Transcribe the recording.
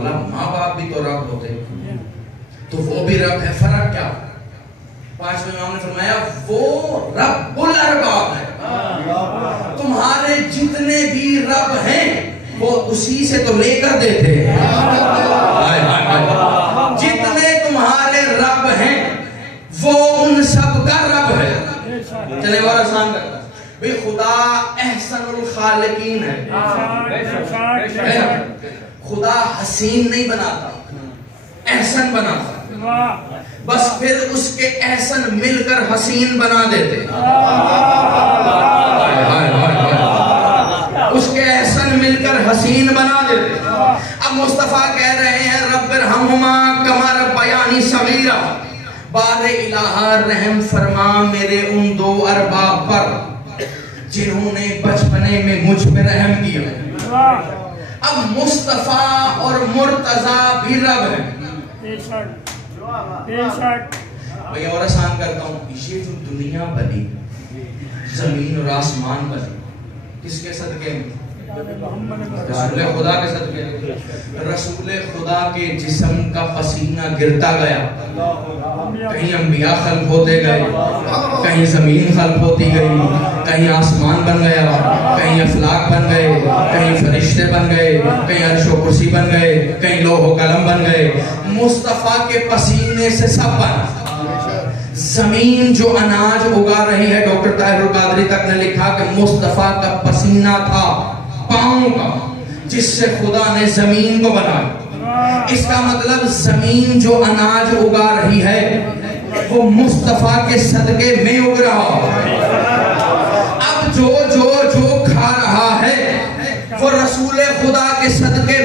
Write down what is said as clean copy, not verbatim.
مولا ماں باپ بھی تو رب ہوتے تو وہ بھی رب ہے، فرق کیا؟ پانچویں امام نے فرمایا وہ رب الارباب ہے، تمہارے جتنے بھی رب ہیں وہ اسی سے تو لے کر دیتے ہیں، جتنے تمہارے رب ہیں وہ ان سب کا رب ہے۔ چلے اور آسان کرتا بھئی خدا احسن الخالقین ہے، خدا حسین نہیں بناتا، احسن بناتا، بس پھر اس کے احسن مل کر حسین بنا دیتے، اس کے احسن مل کر حسین بنا دیتے۔ اب مصطفیٰ کہہ رہے ہیں رب ارحمہما کما ربیانی صغیرا، بار الہ رحم فرما میرے ان دو ارباب پر جنہوں نے بچپنے میں مجھ پہ رحم کیا۔ اب مصطفیٰ اور مرتضیٰ بھی رب ہیں۔ بھئی اور آسان کرتا ہوں، یہ جو دنیا بنی، زمین اور آسمان بنی، کس کے صدقے میں؟ رسول خدا کے صدقے۔ رسول خدا کے جسم کا پسینہ گرتا گیا، کہیں انبیاء خلق ہوتے گئے، کہیں زمین خلق ہوتی گئی، کہیں آسمان بن گیا، کہیں افلاک بن گئے، کہیں فرشتے بن گئے، کہیں عرش و کرسی بن گئے، کہیں لوح و قلم بن گئے۔ مصطفیٰ کے پسینے سے سب بنا۔ زمین جو اناج اگا رہی ہے، ڈاکٹر طاہر القادری تک نے لکھا کہ مصطفیٰ کا پسینہ تھا پاؤں کا، جس سے خدا نے زمین کو بنایا۔ اس کا مطلب زمین جو اناج اگا رہی ہے وہ مصطفیٰ کے صدقے میں اگ رہا۔ اب جو کھا رہا ہے وہ رسول خدا کے صدقے